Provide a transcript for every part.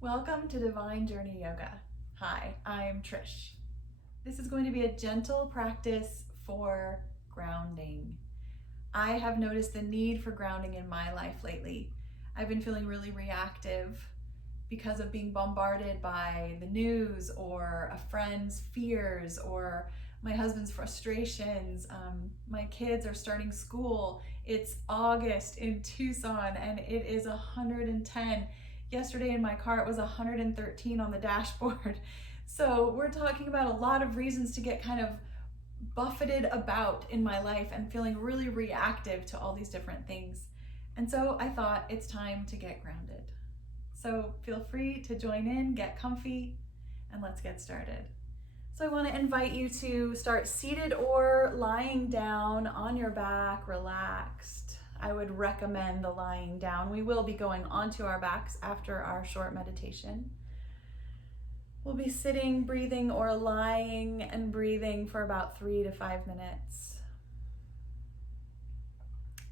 Welcome to Divine Journey Yoga. Hi, I'm Trish. This is going to be a gentle practice for grounding. I have noticed the need for grounding in my life lately. I've been feeling really reactive because of being bombarded by the news or a friend's fears or my husband's frustrations. My kids are starting school. It's August in Tucson and it is 110. Yesterday in my car it was 113 on the dashboard. So we're talking about a lot of reasons to get kind of buffeted about in my life and feeling really reactive to all these different things. And so I thought it's time to get grounded. So feel free to join in, get comfy, and let's get started. So I want to invite you to start seated or lying down on your back, relaxed. I would recommend the lying down. We will be going onto our backs after our short meditation. We'll be sitting, breathing, or lying and breathing for about 3 to 5 minutes.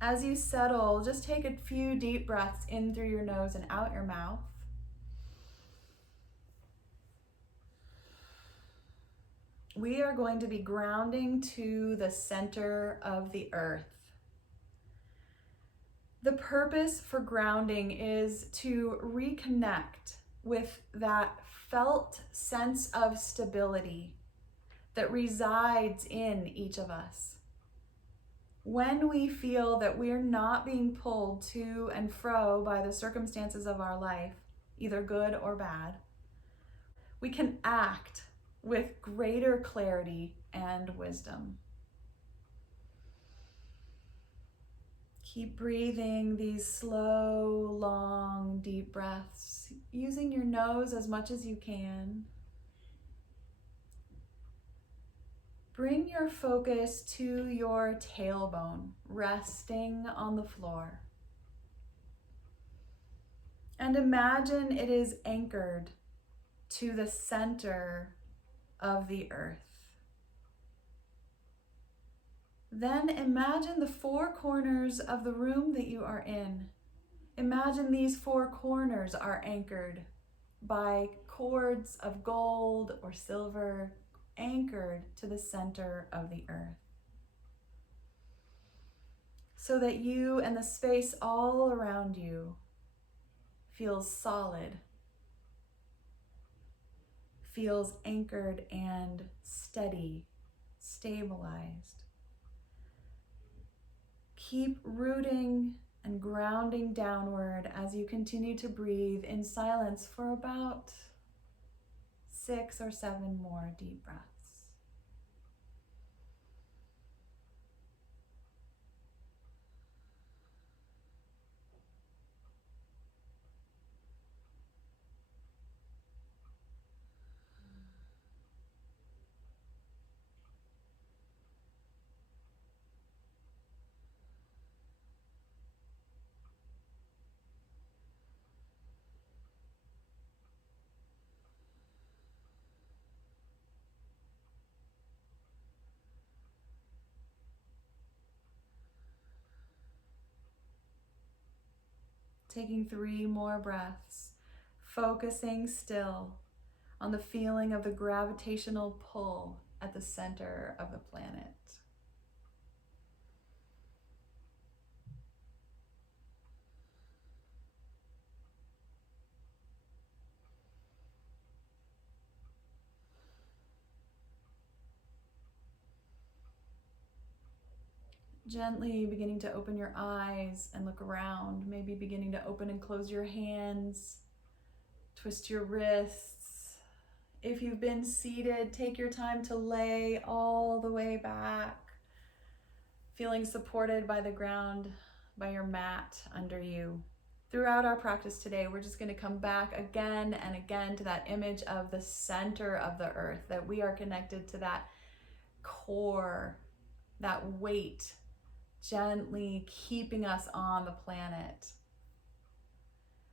As you settle, just take a few deep breaths in through your nose and out your mouth. We are going to be grounding to the center of the earth. The purpose for grounding is to reconnect with that felt sense of stability that resides in each of us. When we feel that we're not being pulled to and fro by the circumstances of our life, either good or bad, we can act with greater clarity and wisdom. Keep breathing these slow, long, deep breaths, using your nose as much as you can. Bring your focus to your tailbone, resting on the floor. And imagine it is anchored to the center of the earth. Then imagine the 4 corners of the room that you are in. Imagine these 4 corners are anchored by cords of gold or silver, anchored to the center of the earth, so that you and the space all around you feels solid, feels anchored and steady, stabilized. Keep rooting and grounding downward as you continue to breathe in silence for about 6 or 7 more deep breaths. Taking 3 more breaths, focusing still on the feeling of the gravitational pull at the center of the planet. Gently beginning to open your eyes and look around, maybe beginning to open and close your hands, twist your wrists. If you've been seated, take your time to lay all the way back, feeling supported by the ground, by your mat under you. Throughout our practice today, we're just going to come back again and again to that image of the center of the earth, that we are connected to that core, that weight, gently keeping us on the planet.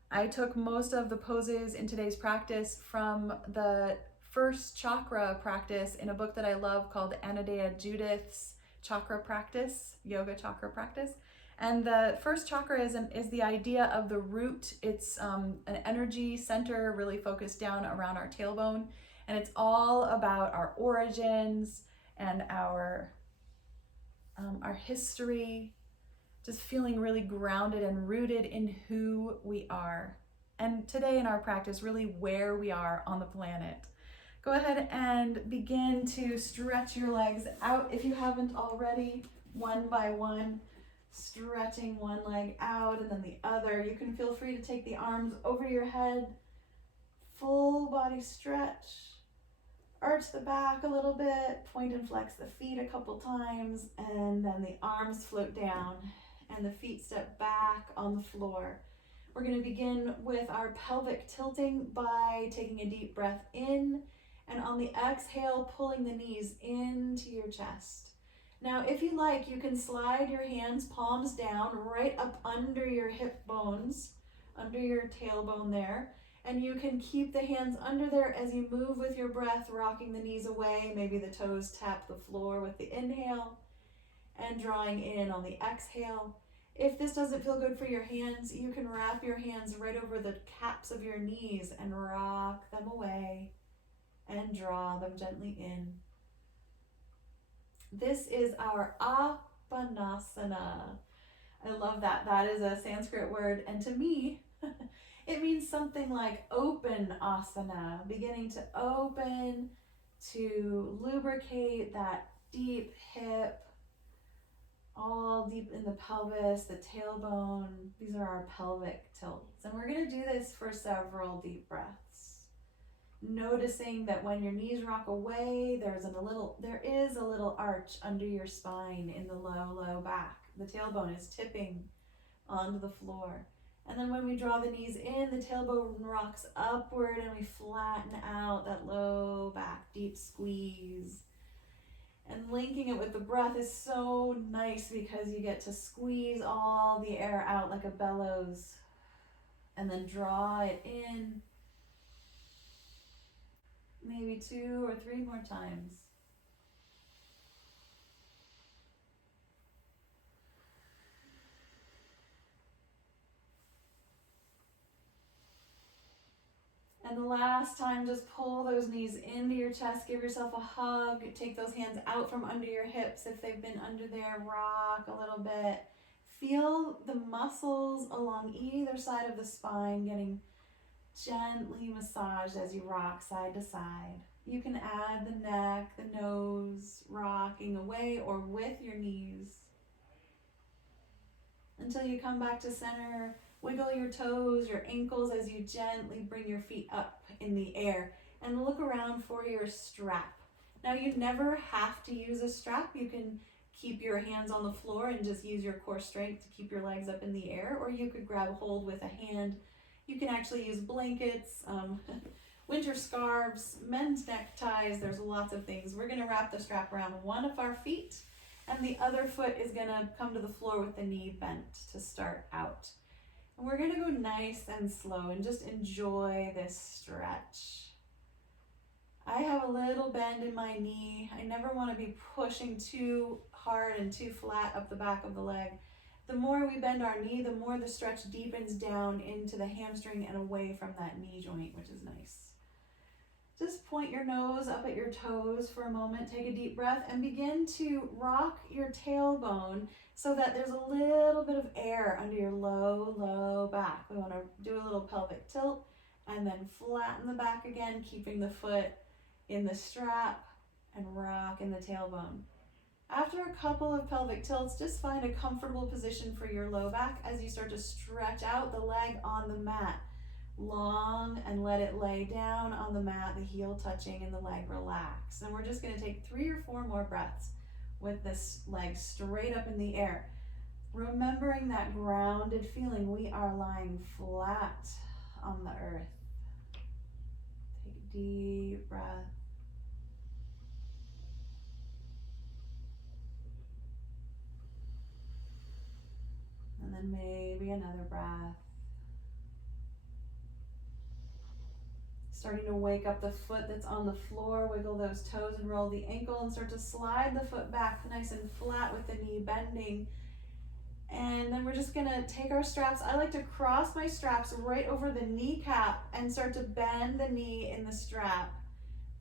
I took most of the poses in today's practice from the first chakra practice in a book that I love called Anodea Judith's Chakra Practice, Yoga Chakra Practice. And the first chakra is the idea of the root. It's an energy center really focused down around our tailbone. And it's all about our origins and our history, just feeling really grounded and rooted in who we are. And today in our practice, really where we are on the planet. Go ahead and begin to stretch your legs out if you haven't already, one by one, stretching one leg out and then the other. You can feel free to take the arms over your head, full body stretch. Arch the back a little bit, point and flex the feet a couple times, and then the arms float down and the feet step back on the floor. We're going to begin with our pelvic tilting by taking a deep breath in, and on the exhale, pulling the knees into your chest. Now, if you like, you can slide your hands, palms down, right up under your hip bones, under your tailbone there. And you can keep the hands under there as you move with your breath, rocking the knees away. Maybe the toes tap the floor with the inhale and drawing in on the exhale. If this doesn't feel good for your hands, you can wrap your hands right over the caps of your knees and rock them away and draw them gently in. This is our Apanasana. I love that. That is a Sanskrit word, and to me, it means something like open asana, beginning to open, to lubricate that deep hip, all deep in the pelvis, the tailbone. These are our pelvic tilts. And we're going to do this for several deep breaths. Noticing that when your knees rock away, there is a little arch under your spine in the low back. The tailbone is tipping onto the floor. And then when we draw the knees in, the tailbone rocks upward and we flatten out that low back, deep squeeze. And linking it with the breath is so nice because you get to squeeze all the air out like a bellows and then draw it in. Maybe 2 or 3 more times. And the last time, just pull those knees into your chest, give yourself a hug, take those hands out from under your hips if they've been under there, rock a little bit. Feel the muscles along either side of the spine getting gently massaged as you rock side to side. You can add the neck, the nose, rocking away or with your knees until you come back to center. Wiggle your toes, your ankles as you gently bring your feet up in the air and look around for your strap. Now you never have to use a strap. You can keep your hands on the floor and just use your core strength to keep your legs up in the air, or you could grab hold with a hand. You can actually use blankets, winter scarves, men's neckties. There's lots of things. We're going to wrap the strap around one of our feet and the other foot is going to come to the floor with the knee bent to start out. And we're going to go nice and slow and just enjoy this stretch. I have a little bend in my knee. I never want to be pushing too hard and too flat up the back of the leg. The more we bend our knee, the more the stretch deepens down into the hamstring and away from that knee joint, which is nice. Just point your nose up at your toes for a moment, take a deep breath, and begin to rock your tailbone so that there's a little bit of air under your low back. We want to do a little pelvic tilt and then flatten the back again, keeping the foot in the strap and rock in the tailbone. After a couple of pelvic tilts, just find a comfortable position for your low back as you start to stretch out the leg on the mat. Long and let it lay down on the mat, the heel touching and the leg relax. And we're just going to take 3 or 4 more breaths with this leg straight up in the air. Remembering that grounded feeling, we are lying flat on the earth. Take a deep breath. And then maybe another breath. Starting to wake up the foot that's on the floor, wiggle those toes and roll the ankle and start to slide the foot back nice and flat with the knee bending. And then we're just gonna take our straps. I like to cross my straps right over the kneecap and start to bend the knee in the strap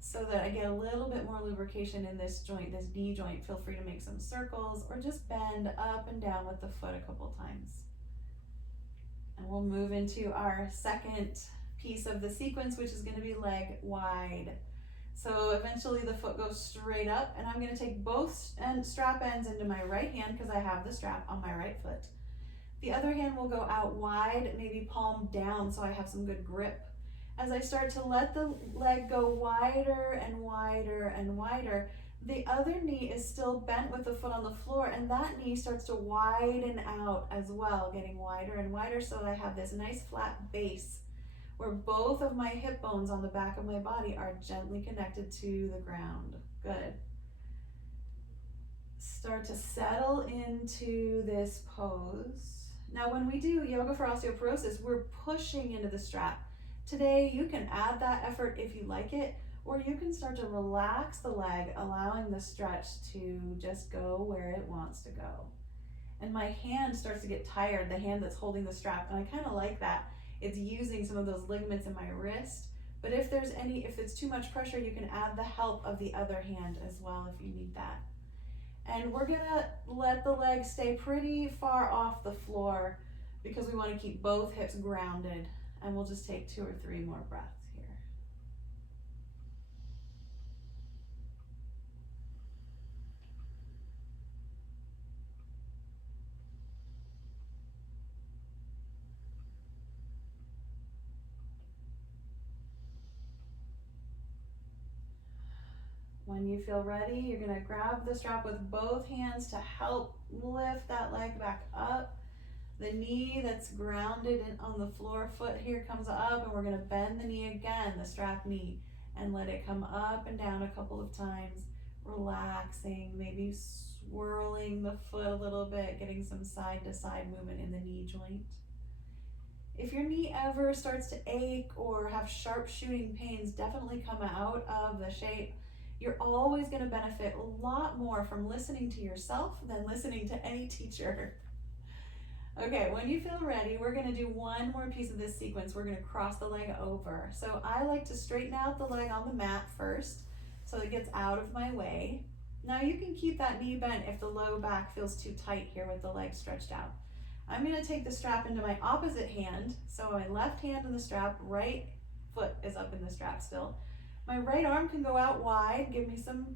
so that I get a little bit more lubrication in this joint, this knee joint. Feel free to make some circles or just bend up and down with the foot a couple times. And we'll move into our second piece of the sequence, which is going to be leg wide. So eventually the foot goes straight up, and I'm going to take both strap ends into my right hand because I have the strap on my right foot. The other hand will go out wide, maybe palm down, so I have some good grip. As I start to let the leg go wider and wider and wider, the other knee is still bent with the foot on the floor, and that knee starts to widen out as well, getting wider and wider, so that I have this nice flat base where both of my hip bones on the back of my body are gently connected to the ground. Good. Start to settle into this pose. Now, when we do yoga for osteoporosis, we're pushing into the strap. Today, you can add that effort if you like it, or you can start to relax the leg, allowing the stretch to just go where it wants to go. And my hand starts to get tired, the hand that's holding the strap, and I kind of like that. It's using some of those ligaments in my wrist, but if it's too much pressure, you can add the help of the other hand as well if you need that. And we're gonna let the leg stay pretty far off the floor because we want to keep both hips grounded. And we'll just take 2 or 3 more breaths here. When you feel ready, you're going to grab the strap with both hands to help lift that leg back up. The knee that's grounded on the floor, foot here comes up, and we're going to bend the knee again, the strap knee, and let it come up and down a couple of times, relaxing, maybe swirling the foot a little bit, getting some side to side movement in the knee joint. If your knee ever starts to ache or have sharp shooting pains, definitely come out of the shape. You're always going to benefit a lot more from listening to yourself than listening to any teacher. Okay, when you feel ready, we're going to do one more piece of this sequence. We're going to cross the leg over. So I like to straighten out the leg on the mat first so it gets out of my way. Now you can keep that knee bent if the low back feels too tight here with the leg stretched out. I'm going to take the strap into my opposite hand. So my left hand in the strap, right foot is up in the strap still. My right arm can go out wide, give me some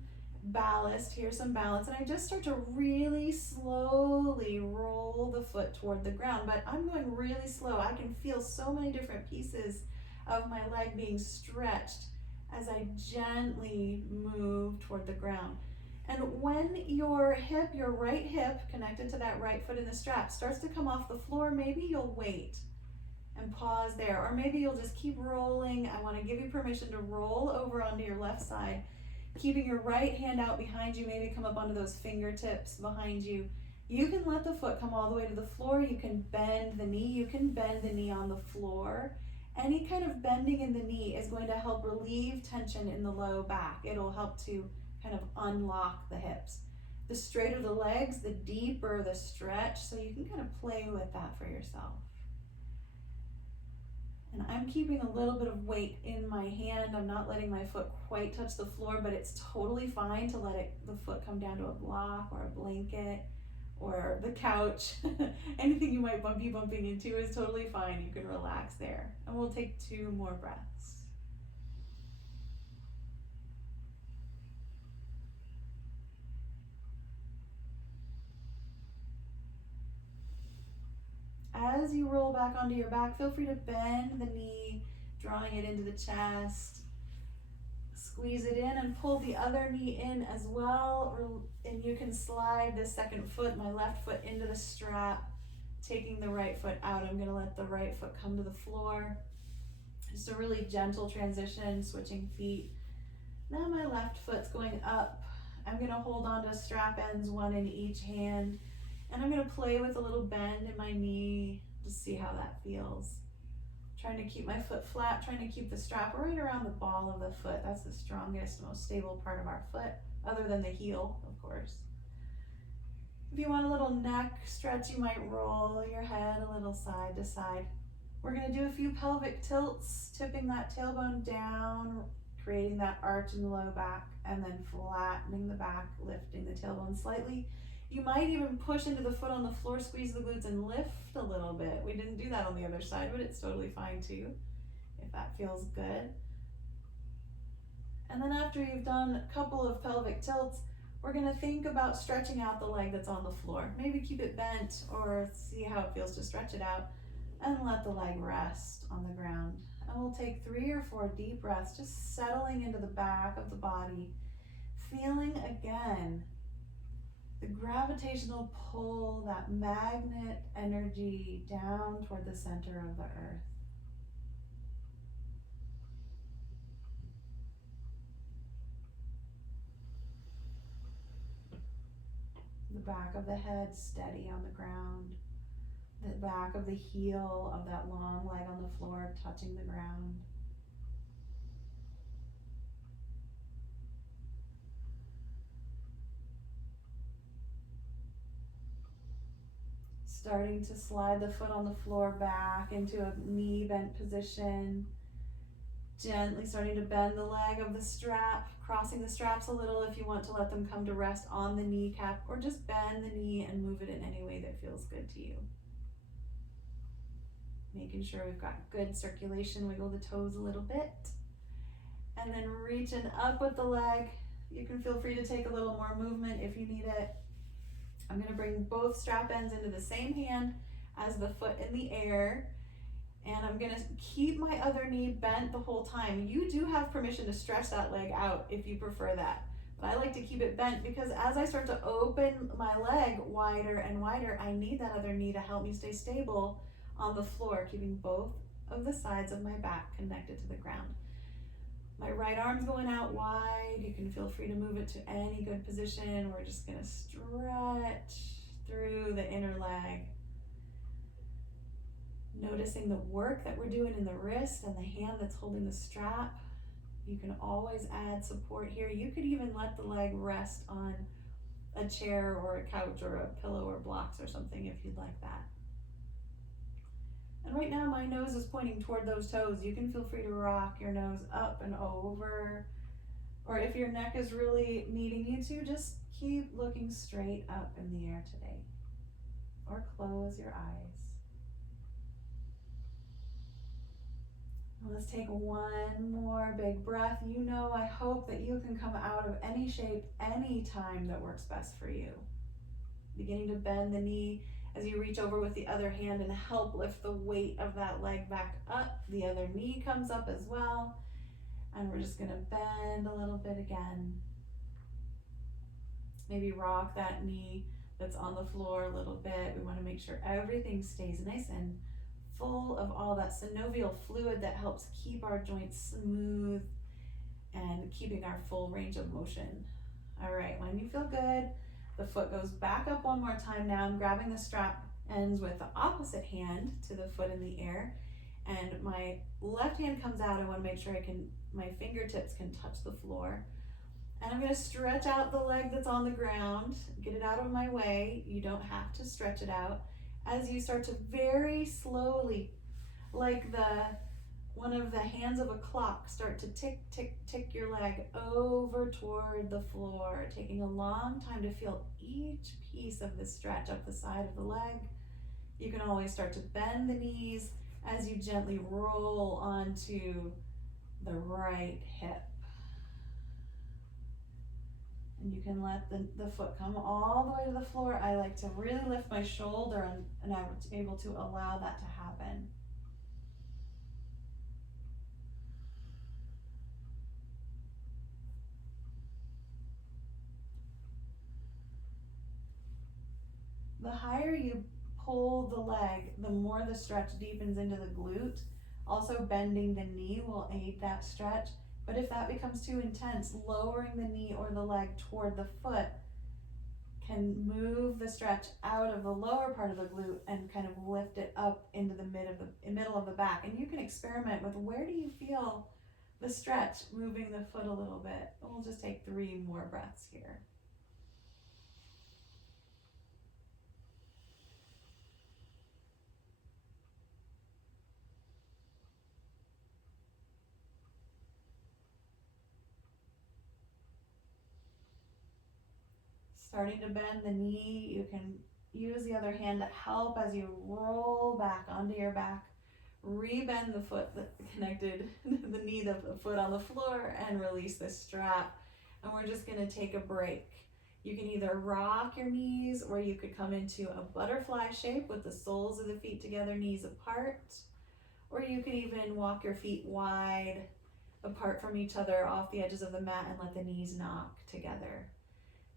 ballast here, some balance, and I just start to really slowly roll the foot toward the ground, but I'm going really slow. I can feel so many different pieces of my leg being stretched as I gently move toward the ground. And when your hip, your right hip connected to that right foot in the strap starts to come off the floor, maybe you'll wait and pause there, or maybe you'll just keep rolling. I want to give you permission to roll over onto your left side, keeping your right hand out behind you, maybe come up onto those fingertips behind you. You can let the foot come all the way to the floor. You can bend the knee. You can bend the knee on the floor. Any kind of bending in the knee is going to help relieve tension in the low back. It'll help to kind of unlock the hips. The straighter the legs, the deeper the stretch, so you can kind of play with that for yourself. And I'm keeping a little bit of weight in my hand. I'm not letting my foot quite touch the floor, but it's totally fine to let the foot come down to a block or a blanket or the couch. Anything you might be bumping into is totally fine. You can relax there. And we'll take 2 more breaths. As you roll back onto your back, feel free to bend the knee, drawing it into the chest. Squeeze it in and pull the other knee in as well. And you can slide the second foot, my left foot, into the strap, taking the right foot out. I'm going to let the right foot come to the floor. Just a really gentle transition, switching feet. Now my left foot's going up. I'm going to hold on to strap ends, one in each hand. And I'm going to play with a little bend in my knee to see how that feels. Trying to keep my foot flat, trying to keep the strap right around the ball of the foot. That's the strongest, most stable part of our foot, other than the heel, of course. If you want a little neck stretch, you might roll your head a little side to side. We're going to do a few pelvic tilts, tipping that tailbone down, creating that arch in the low back, and then flattening the back, lifting the tailbone slightly. You might even push into the foot on the floor, squeeze the glutes, and lift a little bit. We didn't do that on the other side, but it's totally fine too, if that feels good. And then after you've done a couple of pelvic tilts, we're going to think about stretching out the leg that's on the floor. Maybe keep it bent or see how it feels to stretch it out, and let the leg rest on the ground. And we'll take 3 or 4 deep breaths, just settling into the back of the body, feeling again the gravitational pull, that magnet energy down toward the center of the earth. The back of the head steady on the ground. The back of the heel of that long leg on the floor touching the ground. Starting to slide the foot on the floor back into a knee bent position. Gently starting to bend the leg of the strap, crossing the straps a little if you want to let them come to rest on the kneecap, or just bend the knee and move it in any way that feels good to you. Making sure we've got good circulation, wiggle the toes a little bit. And then reaching up with the leg. You can feel free to take a little more movement if you need it. I'm going to bring both strap ends into the same hand as the foot in the air. And I'm going to keep my other knee bent the whole time. You do have permission to stretch that leg out if you prefer that. But I like to keep it bent because as I start to open my leg wider and wider, I need that other knee to help me stay stable on the floor, keeping both of the sides of my back connected to the ground. My right arm's going out wide. You can feel free to move it to any good position. We're just going to stretch through the inner leg. Noticing the work that we're doing in the wrist and the hand that's holding the strap. You can always add support here. You could even let the leg rest on a chair or a couch or a pillow or blocks or something if you'd like that. And right now my nose is pointing toward those toes. You can feel free to rock your nose up and over. Or if your neck is really needing you to, just keep looking straight up in the air today. Or close your eyes. Let's take one more big breath. You know, I hope that you can come out of any shape, any time that works best for you. Beginning to bend the knee as you reach over with the other hand and help lift the weight of that leg back up. The other knee comes up as well. And we're just gonna bend a little bit again. Maybe rock that knee that's on the floor a little bit. We wanna make sure everything stays nice and full of all that synovial fluid that helps keep our joints smooth and keeping our full range of motion. All right, when you feel good, the foot goes back up one more time. Now I'm grabbing the strap ends with the opposite hand to the foot in the air, and my left hand comes out. I want to make sure my fingertips can touch the floor. And I'm going to stretch out the leg that's on the ground, get it out of my way. You don't have to stretch it out. As you start to very slowly, like one of the hands of a clock, start to tick, tick, tick your leg over toward the floor, taking a long time to feel each piece of the stretch up the side of the leg. You can always start to bend the knees as you gently roll onto the right hip. And you can let the foot come all the way to the floor. I like to really lift my shoulder and I'm able to allow that to happen. The higher you pull the leg, the more the stretch deepens into the glute. Also, bending the knee will aid that stretch. But if that becomes too intense, lowering the knee or the leg toward the foot can move the stretch out of the lower part of the glute and kind of lift it up into the middle of the back. And you can experiment with where do you feel the stretch moving the foot a little bit. We'll just take 3 more breaths here. starting to bend the knee. You can use the other hand to help as you roll back onto your back. Rebend the foot that connected the knee, the foot on the floor, and release the strap. And we're just going to take a break. You can either rock your knees, or you could come into a butterfly shape with the soles of the feet together, knees apart. Or you could even walk your feet wide apart from each other off the edges of the mat and let the knees knock together.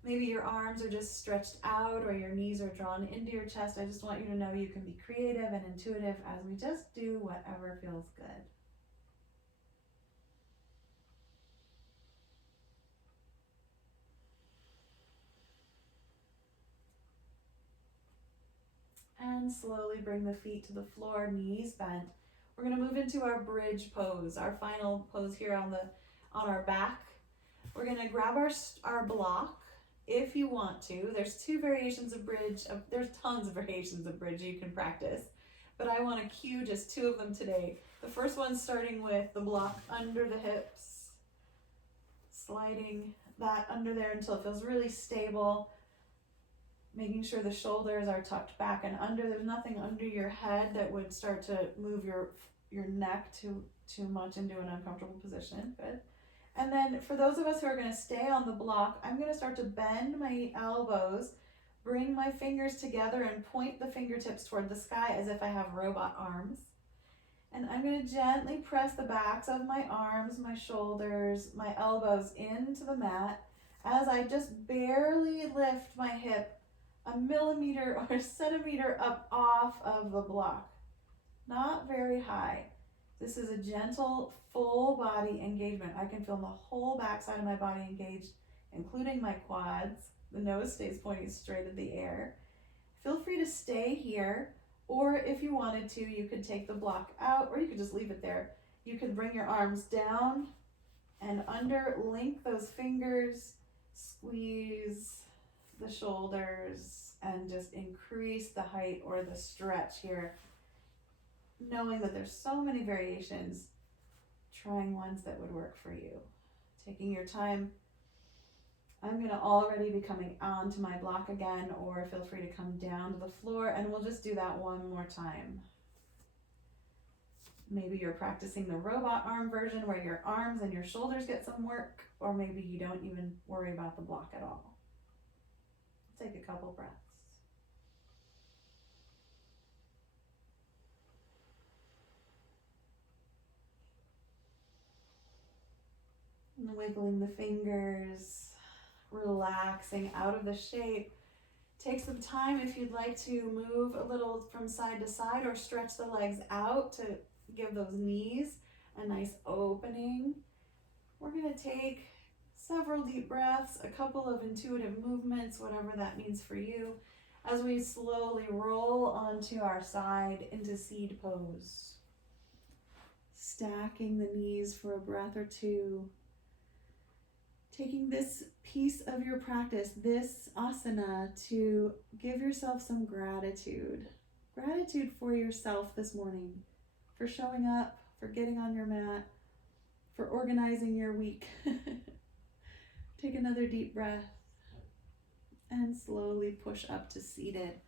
Maybe your arms are just stretched out or your knees are drawn into your chest. I just want you to know you can be creative and intuitive as we just do whatever feels good. And slowly bring the feet to the floor, knees bent. We're going to move into our bridge pose, our final pose here on our back. We're going to grab our block. If you want to, there's two variations of bridge. There's tons of variations of bridge you can practice, but I want to cue just two of them today. The first one's starting with the block under the hips, sliding that under there until it feels really stable, making sure the shoulders are tucked back and under. There's nothing under your head that would start to move your neck too much into an uncomfortable position. Good. And then for those of us who are going to stay on the block, I'm going to start to bend my elbows, bring my fingers together and point the fingertips toward the sky as if I have robot arms. And I'm going to gently press the backs of my arms, my shoulders, my elbows into the mat as I just barely lift my hip a millimeter or a centimeter up off of the block. Not very high. This is a gentle, full body engagement. I can feel the whole backside of my body engaged, including my quads. The nose stays pointing straight at the air. Feel free to stay here, or if you wanted to, you could take the block out, or you could just leave it there. You could bring your arms down and under, link those fingers, squeeze the shoulders, and just increase the height or the stretch here. Knowing that there's so many variations, trying ones that would work for you. Taking your time. I'm going to already be coming onto my block again, or feel free to come down to the floor, and we'll just do that one more time. Maybe you're practicing the robot arm version where your arms and your shoulders get some work, or maybe you don't even worry about the block at all. Take a couple breaths. And wiggling the fingers, relaxing out of the shape. Take some time if you'd like to move a little from side to side or stretch the legs out to give those knees a nice opening. We're going to take several deep breaths, a couple of intuitive movements, whatever that means for you, as we slowly roll onto our side into seed pose. Stacking the knees for a breath or two. Taking this piece of your practice, this asana, to give yourself some gratitude. Gratitude for yourself this morning, for showing up, for getting on your mat, for organizing your week. Take another deep breath and slowly push up to seated.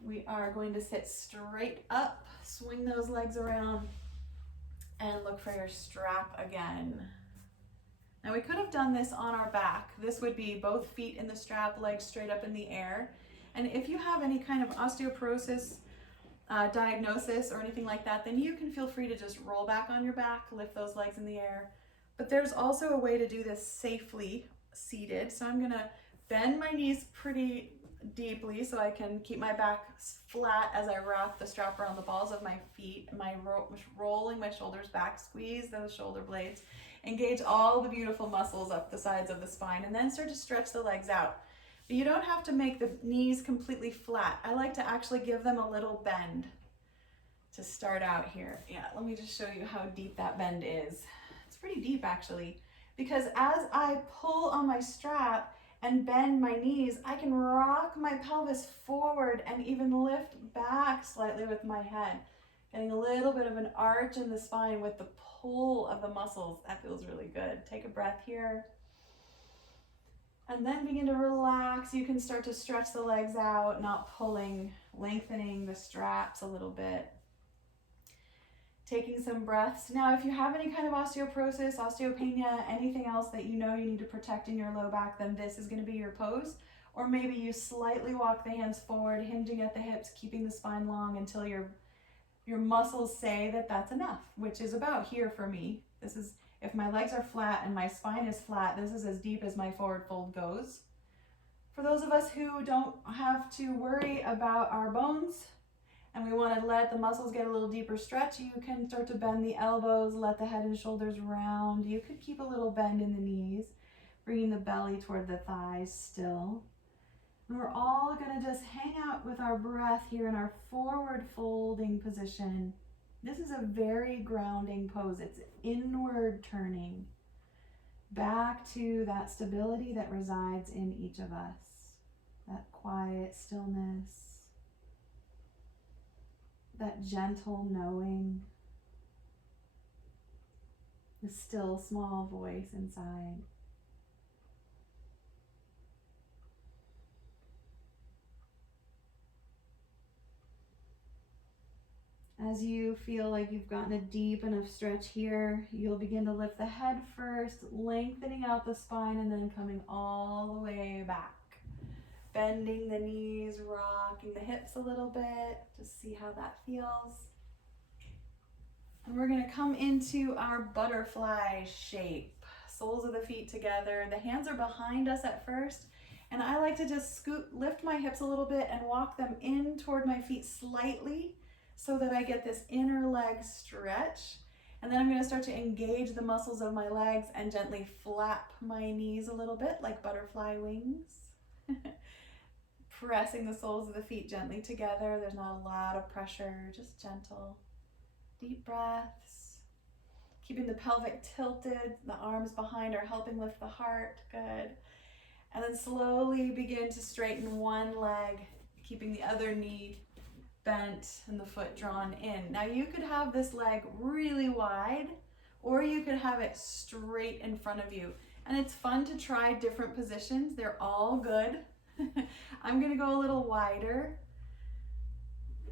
We are going to sit straight up, swing those legs around, and look for your strap again. Now we could have done this on our back. This would be both feet in the strap, legs straight up in the air. And if you have any kind of osteoporosis diagnosis or anything like that, then you can feel free to just roll back on your back, lift those legs in the air. But there's also a way to do this safely seated. So I'm gonna bend my knees pretty deeply so I can keep my back flat as I wrap the strap around the balls of my feet, rolling my shoulders back, squeeze those shoulder blades, engage all the beautiful muscles up the sides of the spine, and then start to stretch the legs out. But you don't have to make the knees completely flat. I like to actually give them a little bend to start out here. Yeah, let me just show you how deep that bend is. It's pretty deep actually, because as I pull on my strap and bend my knees, I can rock my pelvis forward and even lift back slightly with my head, getting a little bit of an arch in the spine with the pull of the muscles. That feels really good. Take a breath here. And then begin to relax. You can start to stretch the legs out, not pulling, lengthening the straps a little bit. Taking some breaths. Now, if you have any kind of osteoporosis, osteopenia, anything else that you know you need to protect in your low back, then this is going to be your pose. Or maybe you slightly walk the hands forward, hinging at the hips, keeping the spine long until your muscles say that that's enough, which is about here for me. This is, if my legs are flat and my spine is flat, this is as deep as my forward fold goes. For those of us who don't have to worry about our bones and we want to let the muscles get a little deeper stretch, you can start to bend the elbows, let the head and shoulders round. You could keep a little bend in the knees, bringing the belly toward the thighs still. And we're all going to just hang out with our breath here in our forward folding position. This is a very grounding pose. It's inward turning back to that stability that resides in each of us, that quiet stillness, that gentle knowing, the still small voice inside. As you feel like you've gotten a deep enough stretch here, you'll begin to lift the head first, lengthening out the spine, and then coming all the way back. Bending the knees, rocking the hips a little bit, just see how that feels. And we're going to come into our butterfly shape. Soles of the feet together. The hands are behind us at first. And I like to just lift my hips a little bit and walk them in toward my feet slightly, so that I get this inner leg stretch. And then I'm going to start to engage the muscles of my legs and gently flap my knees a little bit like butterfly wings. Pressing the soles of the feet gently together. There's not a lot of pressure, just gentle. Deep breaths. Keeping the pelvic tilted. The arms behind are helping lift the heart. Good. And then slowly begin to straighten one leg, keeping the other knee bent and the foot drawn in. Now you could have this leg really wide, or you could have it straight in front of you. And it's fun to try different positions. They're all good. I'm gonna go a little wider,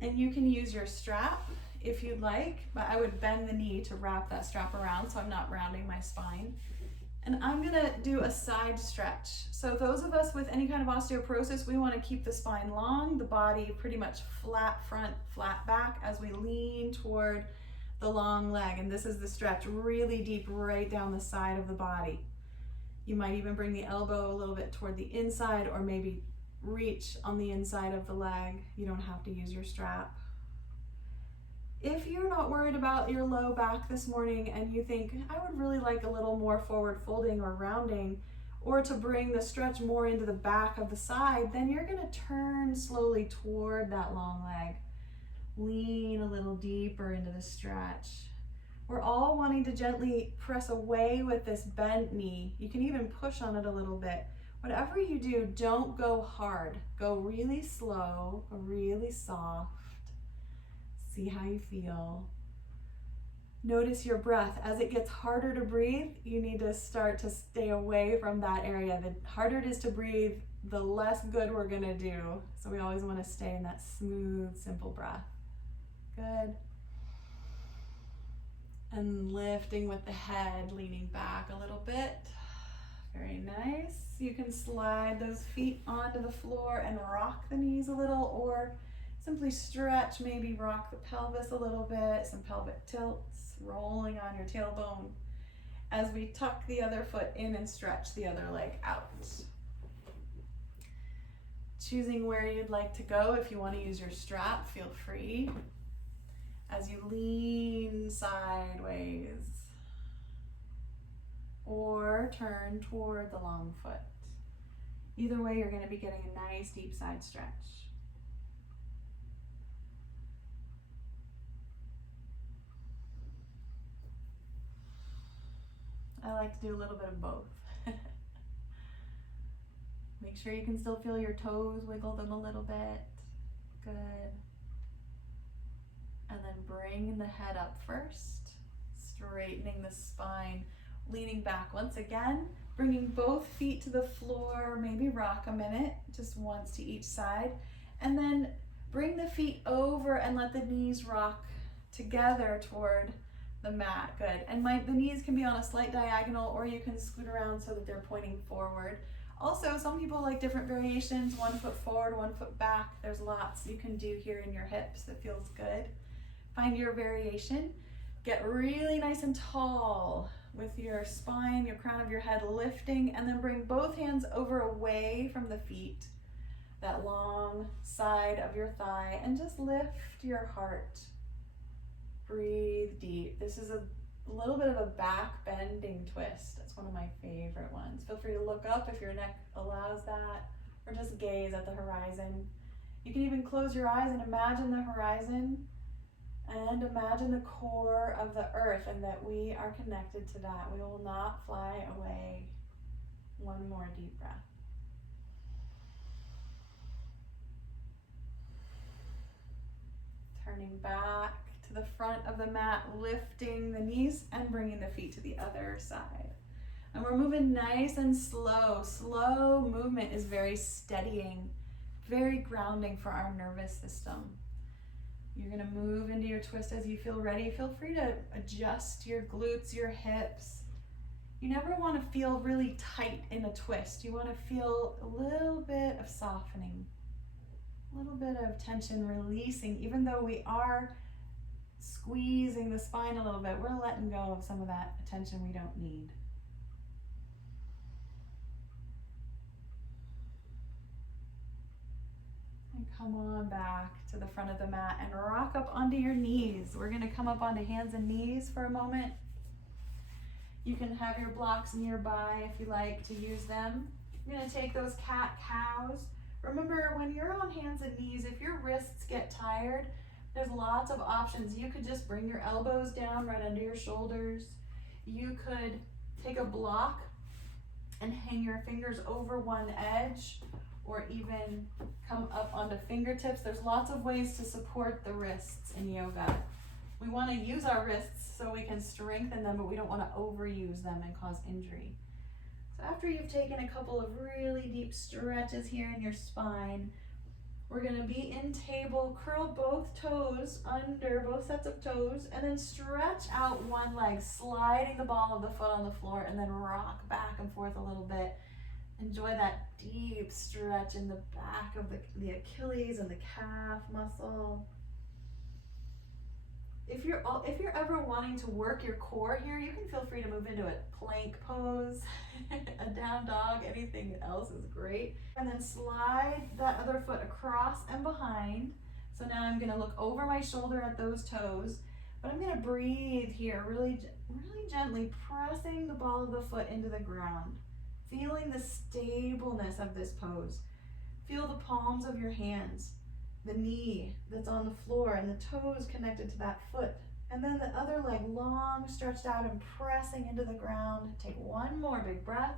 and you can use your strap if you'd like, but I would bend the knee to wrap that strap around so I'm not rounding my spine. And I'm gonna do a side stretch. So those of us with any kind of osteoporosis, we wanna keep the spine long, the body pretty much flat front, flat back as we lean toward the long leg. And this is the stretch, really deep right down the side of the body. You might even bring the elbow a little bit toward the inside, or maybe reach on the inside of the leg. You don't have to use your strap. If you're not worried about your low back this morning and you think, I would really like a little more forward folding or rounding, or to bring the stretch more into the back of the side, then you're gonna turn slowly toward that long leg. Lean a little deeper into the stretch. We're all wanting to gently press away with this bent knee. You can even push on it a little bit. Whatever you do, don't go hard. Go really slow, really soft. See how you feel. Notice your breath. As it gets harder to breathe, you need to start to stay away from that area. The harder it is to breathe, the less good we're gonna do. So we always wanna stay in that smooth, simple breath. Good. And lifting with the head, leaning back a little bit. Very nice. You can slide those feet onto the floor and rock the knees a little, or simply stretch, maybe rock the pelvis a little bit, some pelvic tilts, rolling on your tailbone as we tuck the other foot in and stretch the other leg out. Choosing where you'd like to go. If you want to use your strap, feel free. As you lean sideways or turn toward the long foot. Either way, you're going to be getting a nice deep side stretch. I like to do a little bit of both. Make sure you can still feel your toes, wiggle them a little bit. Good. And then bring the head up first, straightening the spine, leaning back once again. Bringing both feet to the floor, maybe rock a minute, just once to each side. And then bring the feet over and let the knees rock together toward the mat. Good. And the knees can be on a slight diagonal, or you can scoot around so that they're pointing forward. Also, some people like different variations, 1 foot forward, 1 foot back. There's lots you can do here in your hips that feels good. Find your variation. Get really nice and tall with your spine, your crown of your head lifting, and then bring both hands over away from the feet, that long side of your thigh, and just lift your heart. Breathe deep. This is a little bit of a back bending twist. That's one of my favorite ones. Feel free to look up if your neck allows that, or just gaze at the horizon. You can even close your eyes and imagine the horizon, and imagine the core of the earth, and that we are connected to that. We will not fly away. One more deep breath. Turning back to the front of the mat, lifting the knees and bringing the feet to the other side. And we're moving nice and slow. Slow movement is very steadying, very grounding for our nervous system. You're gonna move into your twist as you feel ready. Feel free to adjust your glutes, your hips. You never wanna feel really tight in a twist. You wanna feel a little bit of softening, a little bit of tension releasing. Even though we are squeezing the spine a little bit, we're letting go of some of that tension we don't need. And come on back to the front of the mat and rock up onto your knees. We're gonna come up onto hands and knees for a moment. You can have your blocks nearby if you like to use them. You're gonna take those cat-cows. Remember, when you're on hands and knees, if your wrists get tired, there's lots of options. You could just bring your elbows down right under your shoulders. You could take a block and hang your fingers over one edge, or even come up onto fingertips. There's lots of ways to support the wrists in yoga. We want to use our wrists so we can strengthen them, but we don't want to overuse them and cause injury. So after you've taken a couple of really deep stretches here in your spine, we're going to be in table. Curl both toes under, both sets of toes, and then stretch out one leg, sliding the ball of the foot on the floor, and then rock back and forth a little bit. Enjoy that deep stretch in the back of the Achilles and the calf muscle. If you're ever wanting to work your core here, you can feel free to move into a plank pose, a down dog, anything else is great. And then slide that other foot across and behind. So now I'm gonna look over my shoulder at those toes, but I'm gonna breathe here, really gently pressing the ball of the foot into the ground, feeling the stableness of this pose. Feel the palms of your hands, the knee that's on the floor, and the toes connected to that foot. And then the other leg long, stretched out and pressing into the ground. Take one more big breath.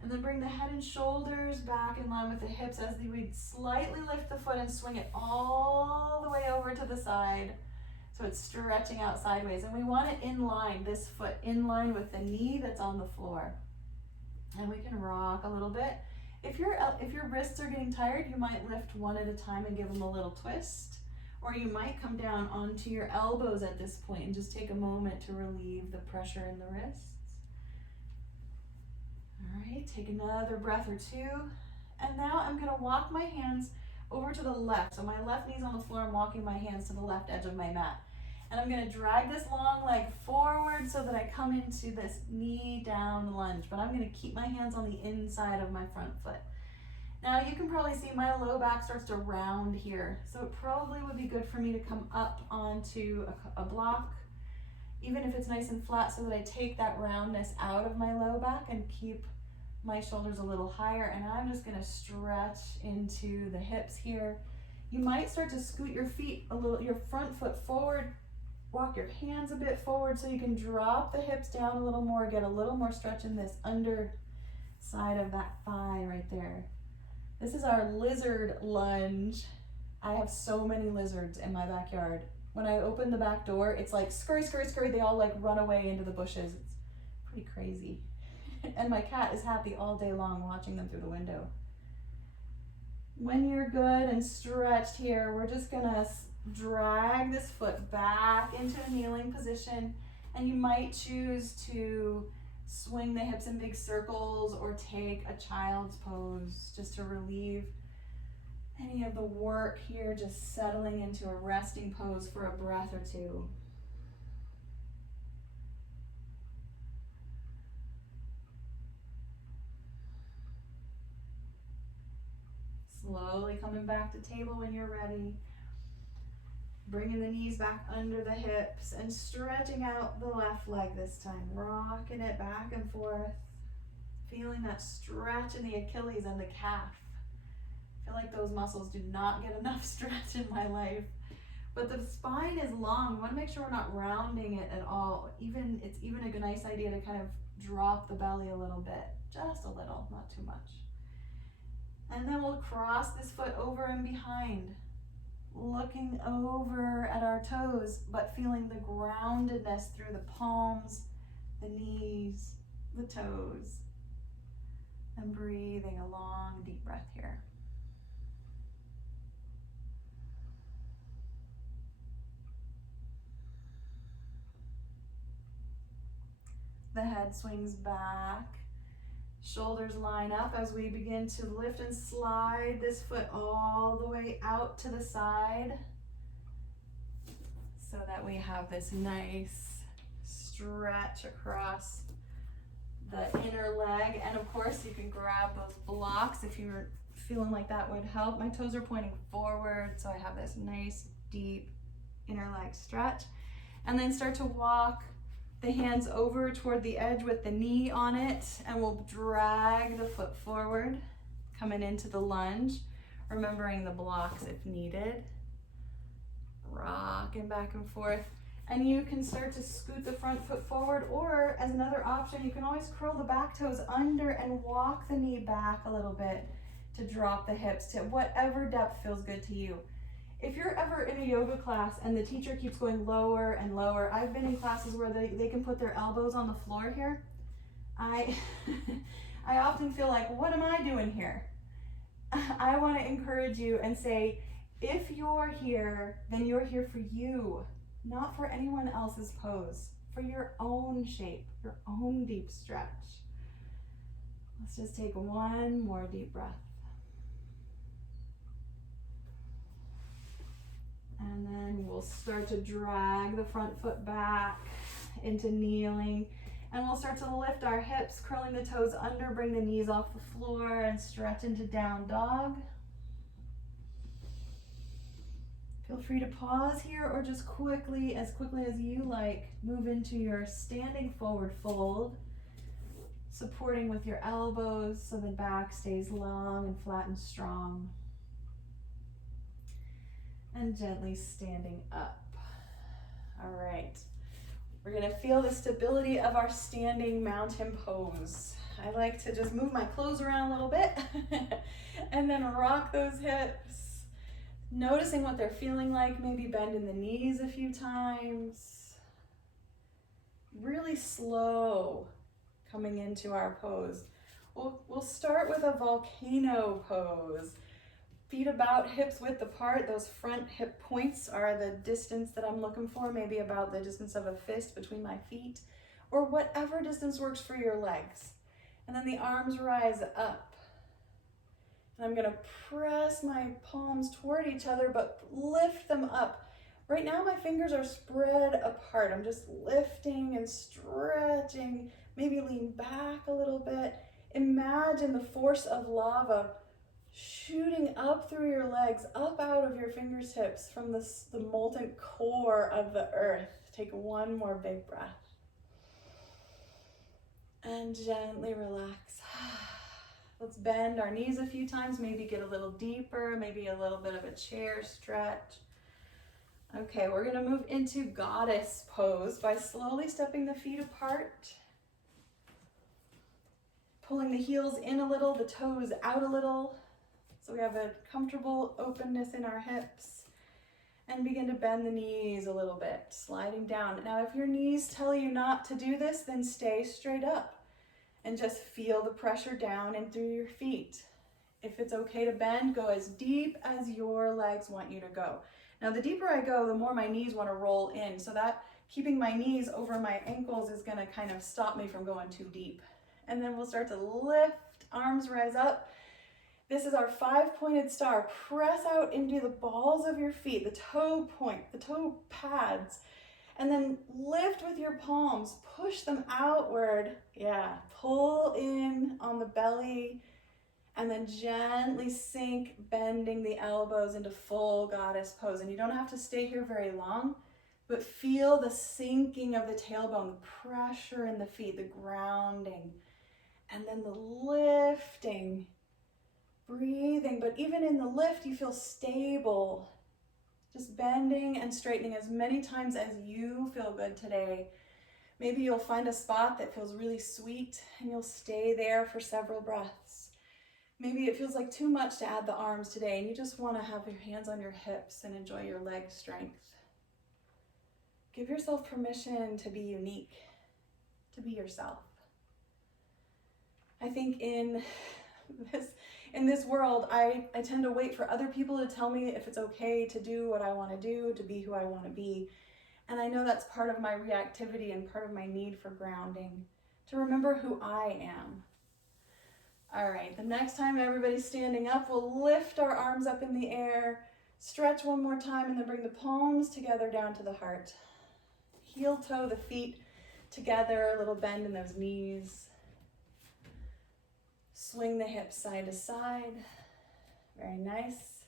And then bring the head and shoulders back in line with the hips as we slightly lift the foot and swing it all the way over to the side. So it's stretching out sideways. And we want it in line, this foot in line with the knee that's on the floor. And we can rock a little bit. If your wrists are getting tired, you might lift one at a time and give them a little twist. Or you might come down onto your elbows at this point and just take a moment to relieve the pressure in the wrists. All right, take another breath or two. And now I'm gonna walk my hands over to the left. So my left knee's on the floor, I'm walking my hands to the left edge of my mat. And I'm gonna drag this long leg forward so that I come into this knee down lunge, but I'm gonna keep my hands on the inside of my front foot. Now you can probably see my low back starts to round here. So it probably would be good for me to come up onto a block, even if it's nice and flat, so that I take that roundness out of my low back and keep my shoulders a little higher. And I'm just gonna stretch into the hips here. You might start to scoot your feet a little, your front foot forward. Walk your hands a bit forward so you can drop the hips down a little more, get a little more stretch in this underside of that thigh right there. This is our lizard lunge. I have so many lizards in my backyard. When I open the back door, it's like scurry, scurry, scurry. They all like run away into the bushes. It's pretty crazy. And my cat is happy all day long watching them through the window. When you're good and stretched here, we're just gonna drag this foot back into a kneeling position, and you might choose to swing the hips in big circles or take a child's pose just to relieve any of the work here, just settling into a resting pose for a breath or two. Slowly coming back to table when you're ready. Bringing the knees back under the hips and stretching out the left leg this time. Rocking it back and forth. Feeling that stretch in the Achilles and the calf. I feel like those muscles do not get enough stretch in my life. But the spine is long. We want to make sure we're not rounding it at all. It's even a nice idea to kind of drop the belly a little bit. Just a little, not too much. And then we'll cross this foot over and behind, looking over at our toes, but feeling the groundedness through the palms, the knees, the toes, and breathing a long, deep breath here. The head swings back. Shoulders line up as we begin to lift and slide this foot all the way out to the side so that we have this nice stretch across the inner leg. And of course, you can grab those blocks if you're feeling like that would help. My toes are pointing forward, so I have this nice, deep inner leg stretch. And then start to walk the hands over toward the edge with the knee on it, and we'll drag the foot forward, coming into the lunge, remembering the blocks if needed. Rocking back and forth. And you can start to scoot the front foot forward, or as another option, you can always curl the back toes under and walk the knee back a little bit to drop the hips to whatever depth feels good to you. If you're ever in a yoga class and the teacher keeps going lower and lower, I've been in classes where they can put their elbows on the floor here. I often feel like, what am I doing here? I want to encourage you and say, if you're here, then you're here for you, not for anyone else's pose, for your own shape, your own deep stretch. Let's just take one more deep breath. And then we'll start to drag the front foot back into kneeling. And we'll start to lift our hips, curling the toes under, bring the knees off the floor and stretch into down dog. Feel free to pause here or just as quickly as you like, move into your standing forward fold, supporting with your elbows so the back stays long and flat and strong. And gently standing up. All right. We're gonna feel the stability of our standing mountain pose. I like to just move my clothes around a little bit and then rock those hips, noticing what they're feeling like, maybe bending the knees a few times. Really slow coming into our pose. We'll start with a volcano pose. Feet about hips width apart. Those front hip points are the distance that I'm looking for, maybe about the distance of a fist between my feet, or whatever distance works for your legs. And then the arms rise up. And I'm gonna press my palms toward each other, but lift them up. Right now my fingers are spread apart. I'm just lifting and stretching, maybe lean back a little bit. Imagine the force of lava shooting up through your legs, up out of your fingertips from the molten core of the earth. Take one more big breath. And gently relax. Let's bend our knees a few times, maybe get a little deeper, maybe a little bit of a chair stretch. Okay, we're gonna move into goddess pose by slowly stepping the feet apart, pulling the heels in a little, the toes out a little. So we have a comfortable openness in our hips. And begin to bend the knees a little bit, sliding down. Now, if your knees tell you not to do this, then stay straight up and just feel the pressure down and through your feet. If it's okay to bend, go as deep as your legs want you to go. Now, the deeper I go, the more my knees want to roll in. So that keeping my knees over my ankles is going to kind of stop me from going too deep. And then we'll start to lift, arms rise up. This is our 5-pointed star. Press out into the balls of your feet, the toe point, the toe pads, and then lift with your palms. Push them outward. Yeah, pull in on the belly, and then gently sink, bending the elbows into full goddess pose. And you don't have to stay here very long, but feel the sinking of the tailbone, the pressure in the feet, the grounding, and then the lifting. Breathing, but even in the lift, you feel stable. Just bending and straightening as many times as you feel good today. Maybe you'll find a spot that feels really sweet and you'll stay there for several breaths. Maybe it feels like too much to add the arms today and you just want to have your hands on your hips and enjoy your leg strength. Give yourself permission to be unique, to be yourself. I think in this world, I tend to wait for other people to tell me if it's okay to do what I want to do, to be who I want to be. And I know that's part of my reactivity and part of my need for grounding, to remember who I am. All right, the next time everybody's standing up, we'll lift our arms up in the air, stretch one more time, and then bring the palms together down to the heart. Heel toe the feet together, a little bend in those knees. Swing the hips side to side. Very nice.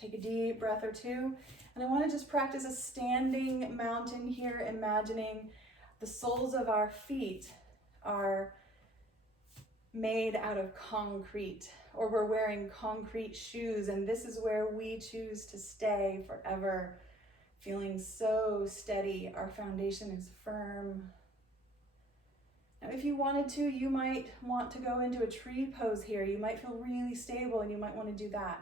Take a deep breath or two. And I want to just practice a standing mountain here, imagining the soles of our feet are made out of concrete, or we're wearing concrete shoes, and this is where we choose to stay forever, feeling so steady. Our foundation is firm. Now, if you wanted to, you might want to go into a tree pose here. You might feel really stable and you might want to do that.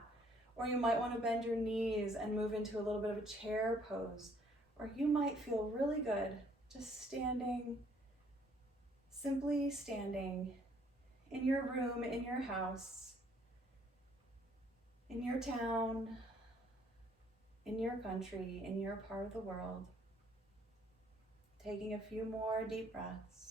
Or you might want to bend your knees and move into a little bit of a chair pose. Or you might feel really good just standing, simply standing in your room, in your house, in your town, in your country, in your part of the world. Taking a few more deep breaths.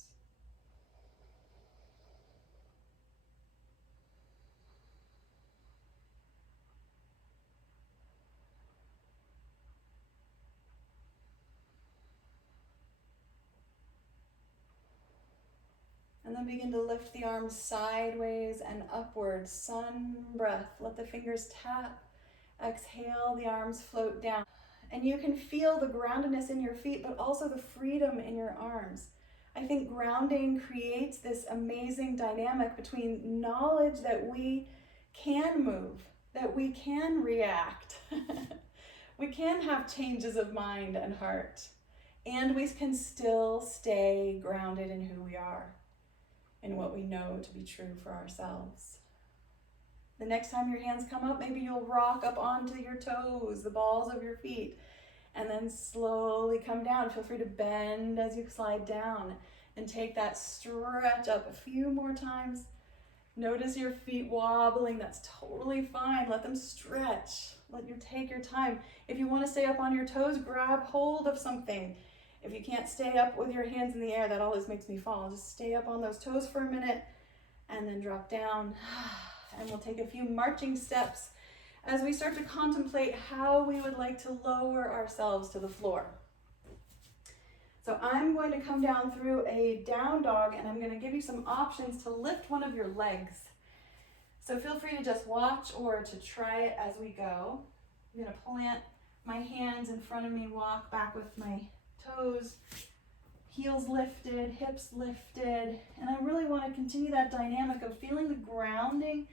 And then begin to lift the arms sideways and upwards. Sun breath. Let the fingers tap. Exhale, the arms float down. And you can feel the groundedness in your feet, but also the freedom in your arms. I think grounding creates this amazing dynamic between knowledge that we can move, that we can react. We can have changes of mind and heart, and we can still stay grounded in who we are and what we know to be true for ourselves. The next time your hands come up, maybe you'll rock up onto your toes, the balls of your feet, and then slowly come down. Feel free to bend as you slide down and take that stretch up a few more times. Notice your feet wobbling. That's totally fine. Let them stretch. Take your time. If you want to stay up on your toes, grab hold of something. If you can't stay up with your hands in the air, that always makes me fall. Just stay up on those toes for a minute and then drop down. And we'll take a few marching steps as we start to contemplate how we would like to lower ourselves to the floor. So I'm going to come down through a down dog, and I'm going to give you some options to lift one of your legs. So feel free to just watch or to try it as we go. I'm going to plant my hands in front of me, walk back with my toes, heels lifted, hips lifted, and I really want to continue that dynamic of feeling the grounding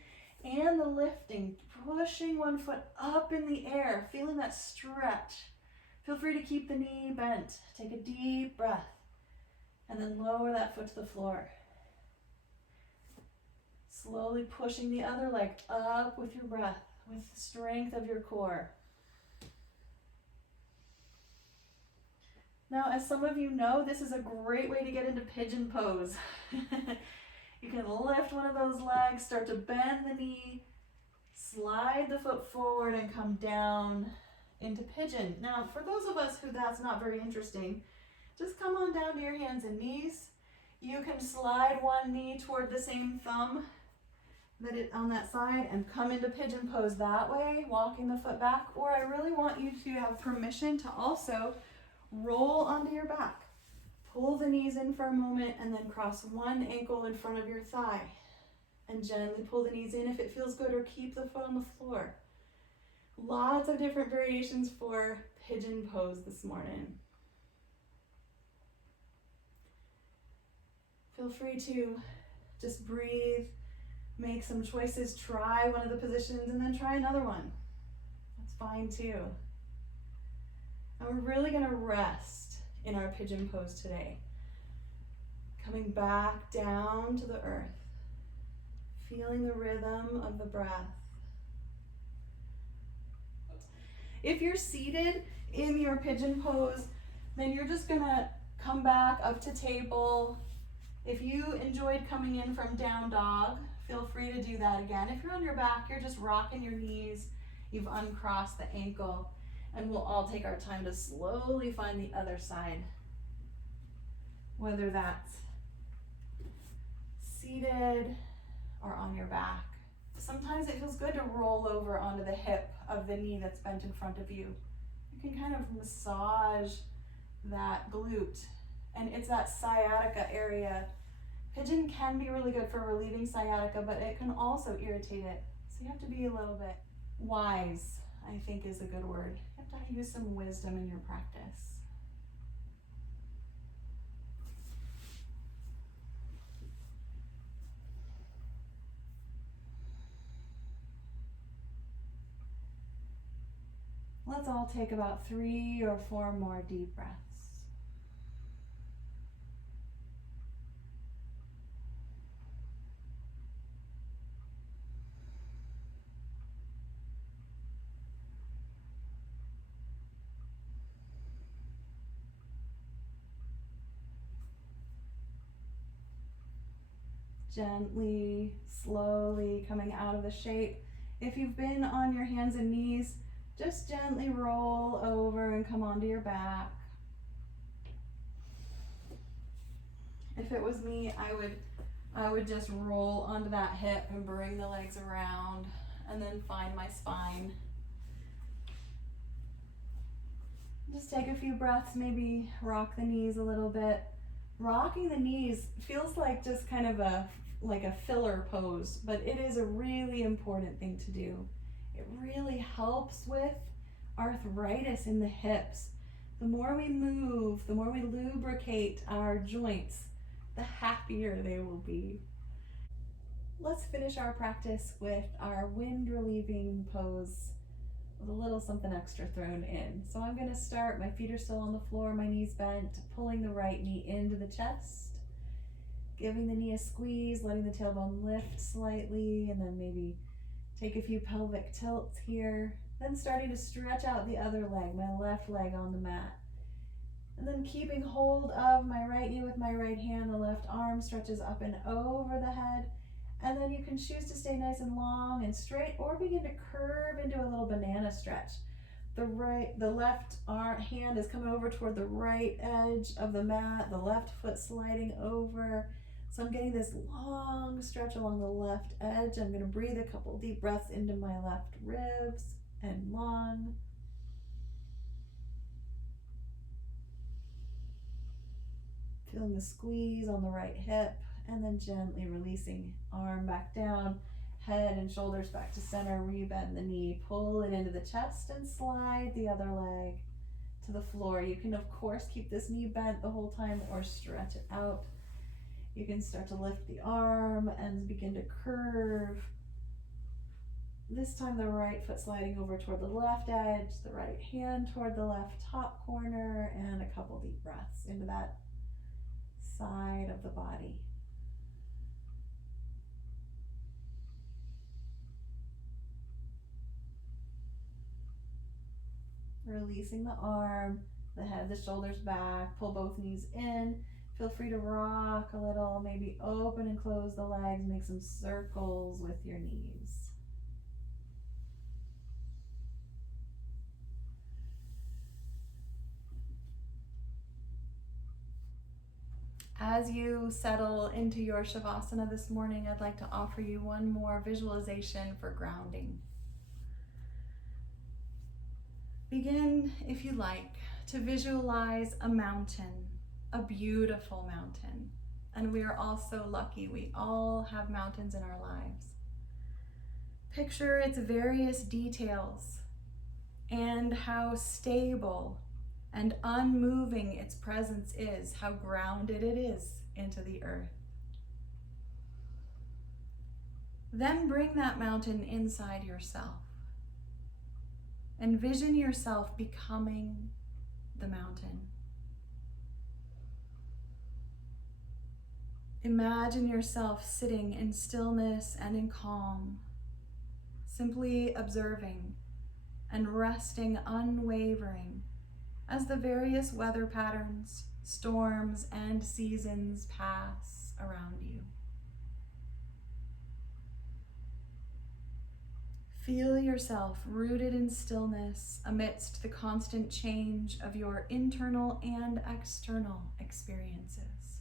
and the lifting, pushing one foot up in the air, feeling that stretch. Feel free to keep the knee bent. Take a deep breath and then lower that foot to the floor. Slowly pushing the other leg up with your breath. with strength of your core. Now, as some of you know, this is a great way to get into pigeon pose. You can lift one of those legs, start to bend the knee, slide the foot forward and come down into pigeon. Now, for those of us who that's not very interesting, just come on down to your hands and knees. You can slide one knee toward the same thumb on that side and come into pigeon pose that way, walking the foot back. Or I really want you to have permission to also roll onto your back. Pull the knees in for a moment and then cross one ankle in front of your thigh. And gently pull the knees in if it feels good, or keep the foot on the floor. Lots of different variations for pigeon pose this morning. Feel free to just breathe, make some choices, try one of the positions and then try another one. That's fine too. And we're really going to rest in our pigeon pose today. Coming back down to the earth. Feeling the rhythm of the breath. If you're seated in your pigeon pose, then you're just gonna come back up to table. If you enjoyed coming in from down dog, feel free to do that again. If you're on your back, you're just rocking your knees. You've uncrossed the ankle, and we'll all take our time to slowly find the other side. Whether that's seated or on your back. Sometimes it feels good to roll over onto the hip of the knee that's bent in front of you. You can kind of massage that glute, and it's that sciatica area. Pigeon can be really good for relieving sciatica, but it can also irritate it. So you have to be a little bit wise, I think is a good word. You have to use some wisdom in your practice. Let's all take about 3 or 4 more deep breaths. Gently, slowly coming out of the shape. If you've been on your hands and knees, just gently roll over and come onto your back. If it was me, I would just roll onto that hip and bring the legs around and then find my spine. Just take a few breaths, maybe rock the knees a little bit. Rocking the knees feels like just kind of a filler pose, but it is a really important thing to do. It really helps with arthritis in the hips. The more we move, the more we lubricate our joints, the happier they will be. Let's finish our practice with our wind relieving pose with a little something extra thrown in. So I'm going to start, my feet are still on the floor, my knees bent, pulling the right knee into the chest, giving the knee a squeeze, letting the tailbone lift slightly, and then maybe take a few pelvic tilts here. Then starting to stretch out the other leg, my left leg on the mat. And then keeping hold of my right knee with my right hand, the left arm stretches up and over the head. And then you can choose to stay nice and long and straight, or begin to curve into a little banana stretch. The left hand is coming over toward the right edge of the mat, the left foot sliding over. So I'm getting this long stretch along the left edge. I'm going to breathe a couple deep breaths into my left ribs and lung. Feeling the squeeze on the right hip, and then gently releasing, arm back down, head and shoulders back to center, rebend the knee, pull it into the chest and slide the other leg to the floor. You can of course keep this knee bent the whole time or stretch it out. You can start to lift the arm and begin to curve. This time the right foot sliding over toward the left edge, the right hand toward the left top corner, and a couple deep breaths into that side of the body. Releasing the arm, the head, the shoulders back. Pull both knees in. Feel free to rock a little. Maybe open and close the legs. Make some circles with your knees. As you settle into your Shavasana this morning, I'd like to offer you one more visualization for grounding. Begin, if you like, to visualize a mountain, a beautiful mountain. And we are all so lucky. We all have mountains in our lives. Picture its various details and how stable and unmoving its presence is, how grounded it is into the earth. Then bring that mountain inside yourself. Envision yourself becoming the mountain. Imagine yourself sitting in stillness and in calm, simply observing and resting unwavering as the various weather patterns, storms, and seasons pass around you. Feel yourself rooted in stillness amidst the constant change of your internal and external experiences.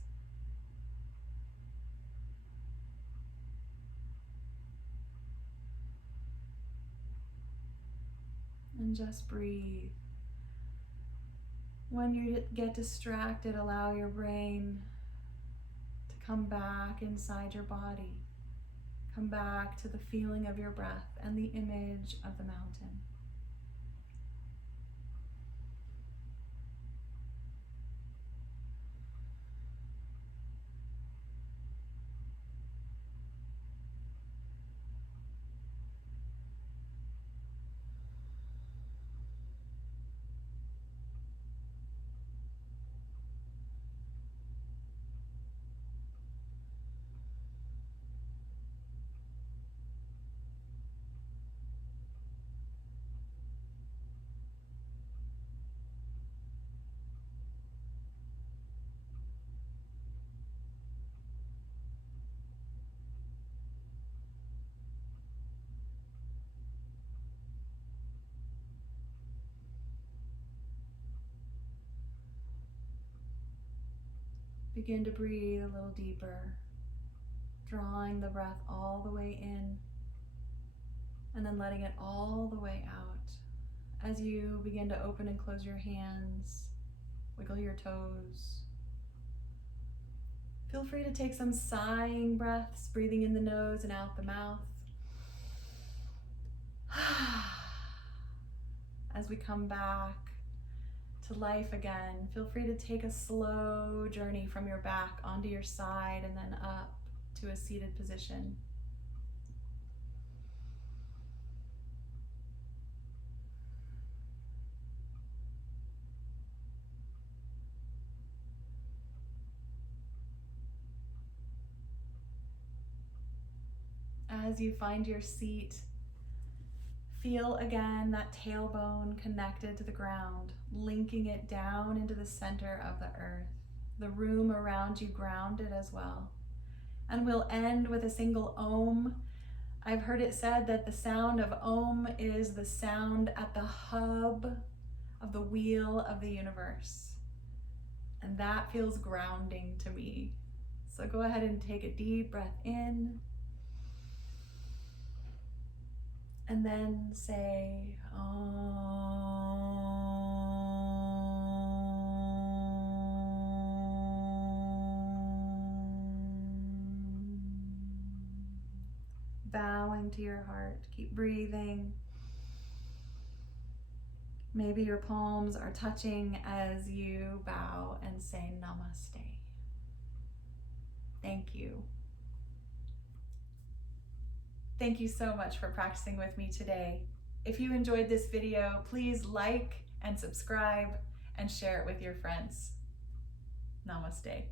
And just breathe. When you get distracted, allow your brain to come back inside your body. Come back to the feeling of your breath and the image of the mountain. Begin to breathe a little deeper, drawing the breath all the way in and then letting it all the way out. As you begin to open and close your hands, wiggle your toes. Feel free to take some sighing breaths, breathing in the nose and out the mouth. As we come back to life again, feel free to take a slow journey from your back onto your side and then up to a seated position. As you find your seat, feel again that tailbone connected to the ground, linking it down into the center of the earth. The room around you grounded as well. And we'll end with a single Om. I've heard it said that the sound of Om is the sound at the hub of the wheel of the universe. And that feels grounding to me. So go ahead and take a deep breath in. And then say, Om. Bowing to your heart. Keep breathing. Maybe your palms are touching as you bow and say Namaste. Thank you. Thank you so much for practicing with me today. If you enjoyed this video, please like and subscribe and share it with your friends. Namaste.